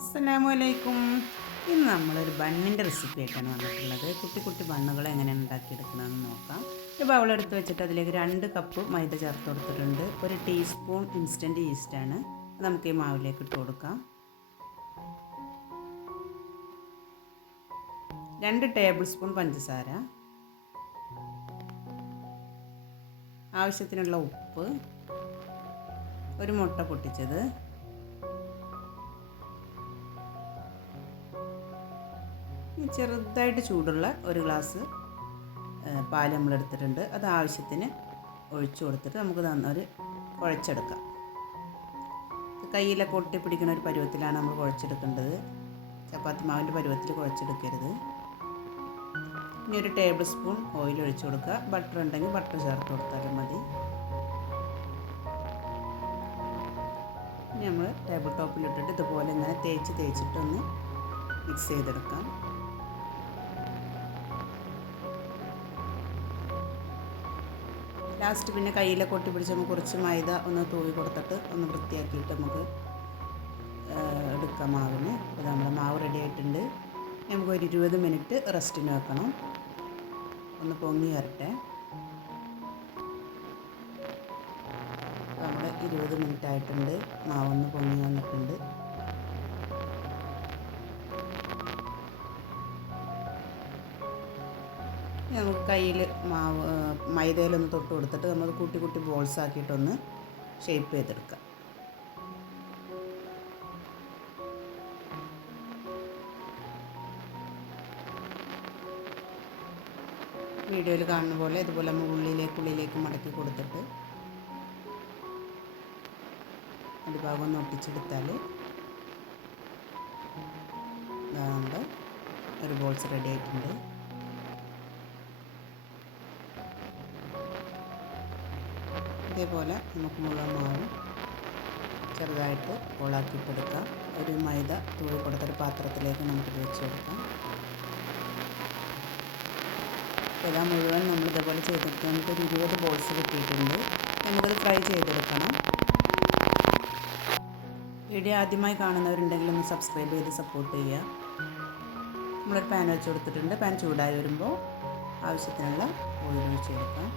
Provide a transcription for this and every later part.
അസ്സലാമലൈക്കും. ഇന്ന് നമ്മളൊരു ബണ്ണിൻ്റെ റെസിപ്പി ആയിട്ടാണ് വന്നിട്ടുള്ളത്. കുട്ടി കുട്ടി ബണ്ണുകൾ എങ്ങനെയാണ് ഉണ്ടാക്കിയെടുക്കണമെന്ന് നോക്കാം. ഒരു ബൗളെടുത്ത് വെച്ചിട്ട് അതിലേക്ക് 2 കപ്പ് മൈദ ചേർത്ത് കൊടുത്തിട്ടുണ്ട്. 1 ടീസ്പൂൺ ഇൻസ്റ്റൻറ്റ് ഈസ്റ്റാണ്. നമുക്ക് ഈ മാവിലേക്ക് ഇട്ട് കൊടുക്കാം. 2 ടേബിൾ സ്പൂൺ പഞ്ചസാര, ആവശ്യത്തിനുള്ള ഉപ്പ്, ഒരു മുട്ട പൊട്ടിച്ചത്, ചെറുതായിട്ട് ചൂടുള്ള ഒരു ഗ്ലാസ് പാൽ നമ്മൾ എടുത്തിട്ടുണ്ട്. അത് ആവശ്യത്തിന് ഒഴിച്ചു കൊടുത്തിട്ട് നമുക്ക് നന്നൊരു കുഴച്ചെടുക്കാം. കയ്യിലൊക്കെ ഒട്ടി പിടിക്കുന്ന ഒരു പരുവത്തിലാണ് നമ്മൾ കുഴച്ചെടുക്കേണ്ടത്. ചപ്പാത്തി മാവിൻ്റെ പരുവത്തിൽ കുഴച്ചെടുക്കരുത്. ഇനി ഒരു ടേബിൾ സ്പൂൺ ഓയിൽ ഒഴിച്ചു കൊടുക്കുക. ബട്ടർ ഉണ്ടെങ്കിൽ ബട്ടർ ചേർത്ത് കൊടുത്താലും മതി. ഇനി നമ്മൾ ടേബിൾ ടോപ്പിലിട്ടിട്ട് ഇതുപോലെ ഇങ്ങനെ തേച്ചിട്ടൊന്ന് മിക്സ് ചെയ്തെടുക്കാം. ലാസ്റ്റ് പിന്നെ കയ്യിലൊക്കെ ഒട്ടി പിടിച്ച് നമുക്ക് കുറച്ച് മൈദ ഒന്ന് തൂവി കൊടുത്തിട്ട് ഒന്ന് വൃത്തിയാക്കിയിട്ട് നമുക്ക് എടുക്കാം മാവിന്. അപ്പോൾ നമ്മുടെ മാവ് റെഡി ആയിട്ടുണ്ട്. നമുക്ക് ഒരു 20 മിനിറ്റ് റെസ്റ്റിന് വെക്കണം. ഒന്ന് പൊങ്ങി വരട്ടെ. നമ്മൾ 20 മിനിറ്റ് ആയിട്ടുണ്ട്. മാവൊന്ന് പൊങ്ങി വന്നിട്ടുണ്ട്. നമുക്ക് കയ്യിൽ മൈദയിലൊന്ന് തൊട്ട് കൊടുത്തിട്ട് നമ്മൾ കുട്ടി കുട്ടി ബോൾസ് ആക്കിയിട്ടൊന്ന് ഷേപ്പ് ചെയ്തെടുക്കാം. വീഡിയോയിൽ കാണുന്ന പോലെ ഇതുപോലെ നമ്മൾ ഉള്ളിലേക്ക് മടക്കി കൊടുത്തിട്ട് അടിഭാഗം ഒന്ന് ഒട്ടിച്ചെടുത്താൽ നമ്മുടെ ഒരു ബോൾസ് റെഡി ആയിട്ടുണ്ട്. ഇതേപോലെ നമുക്ക് മുഴുവൻ മാവും ചെറുതായിട്ട് ഓളാക്കിയിട്ടെടുക്കാം. ഒരു മൈദ തൂവി കൊടുത്തൊരു പാത്രത്തിലേക്ക് നമുക്ക് വെച്ച് കൊടുക്കാം. ഇതാ മുഴുവൻ നമ്മൾ ഇതേപോലെ ചെയ്തെടുത്ത് നമുക്കൊരു 20 ബോൾസ് കിട്ടിയിട്ടുണ്ട്. നമുക്കത് ഫ്രൈ ചെയ്തെടുക്കണം. വീഡിയോ ആദ്യമായി കാണുന്നവരുണ്ടെങ്കിൽ ഒന്ന് സബ്സ്ക്രൈബ് ചെയ്ത് സപ്പോർട്ട് ചെയ്യുക. നമ്മളൊരു പാൻ വെച്ച് കൊടുത്തിട്ടുണ്ട്. പാൻ ചൂടായി വരുമ്പോൾ ആവശ്യത്തിനുള്ള ഓയിൽ ഒഴിച്ച് കൊടുക്കാം.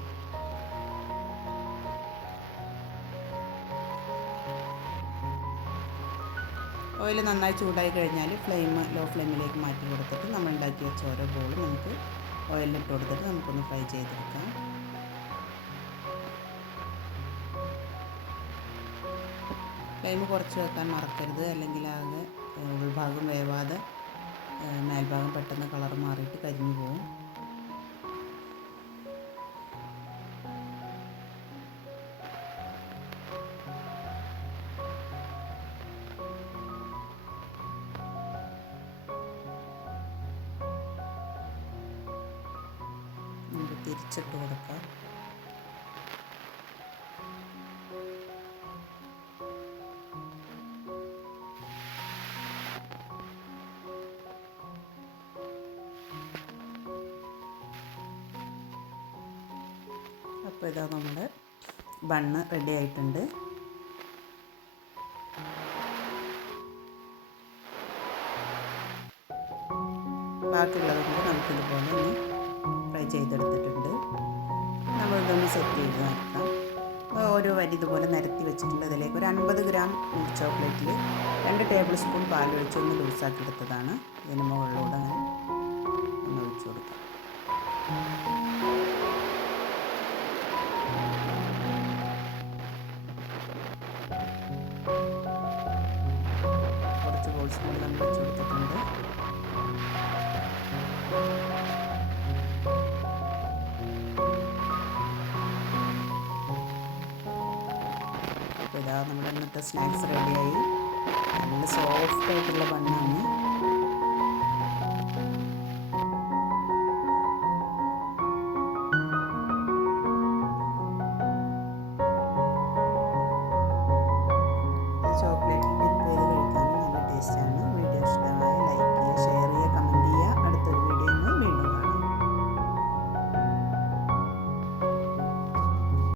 ഓയിൽ നന്നായി ചൂടായി കഴിഞ്ഞാൽ ലോ ഫ്ലെയിമിലേക്ക് മാറ്റി കൊടുത്തിട്ട് നമ്മൾ ഉണ്ടാക്കി വെച്ച ഓരോ ബോളും നമുക്ക് ഓയിലിട്ട് കൊടുത്തിട്ട് നമുക്കൊന്ന് ഫ്രൈ ചെയ്തെടുക്കാം. ഫ്ലെയിം കുറച്ച് വെക്കാൻ മറക്കരുത്, അല്ലെങ്കിൽ ആകെ ഉൾഭാഗം വേവാതെ മേൽഭാഗം പെട്ടെന്ന് കളർ മാറിയിട്ട് കരിഞ്ഞു പോകും. നമുക്ക് തിരിച്ചിട്ട് കൊടുക്കാം. അപ്പോൾ ഇതാ നമ്മുടെ ബണ്ണ് റെഡി ആയിട്ടുണ്ട്. ബാക്കിയുള്ളത് കൊണ്ട് നമുക്കിതുപോലെ ഒന്ന് ഫ്രൈ ചെയ്തെടുത്തിട്ടുണ്ട്. നമ്മളിതൊന്ന് സെറ്റ് ചെയ്ത് നിർത്താം. ഓരോ വരി ഇതുപോലെ നിരത്തി വെച്ചിട്ടുണ്ട്. അതിലേക്ക് ഒരു 50 ഗ്രാം മിൽക്ക് ചോക്ലേറ്റിൽ 2 ടേബിൾ സ്പൂൺ പാലൊഴിച്ച് ഒന്ന് ലൂസാക്കി എടുത്തതാണ്. ഇതിന് മുകളിലൂടെ അങ്ങനെ ഒന്ന് ഒഴിച്ചു കൊടുക്കാം. കുറച്ച് ബോൾസ് കൂടി നമ്മൾ വെച്ച് കൊടുത്തിട്ടുണ്ട്. അപ്പോൾ ഇതാ നമ്മുടെ ഇന്നത്തെ സ്നാക്സ് റെഡിയായി. നല്ല സോഫ്റ്റ് ആയിട്ടുള്ള ബണ്ണാണ്.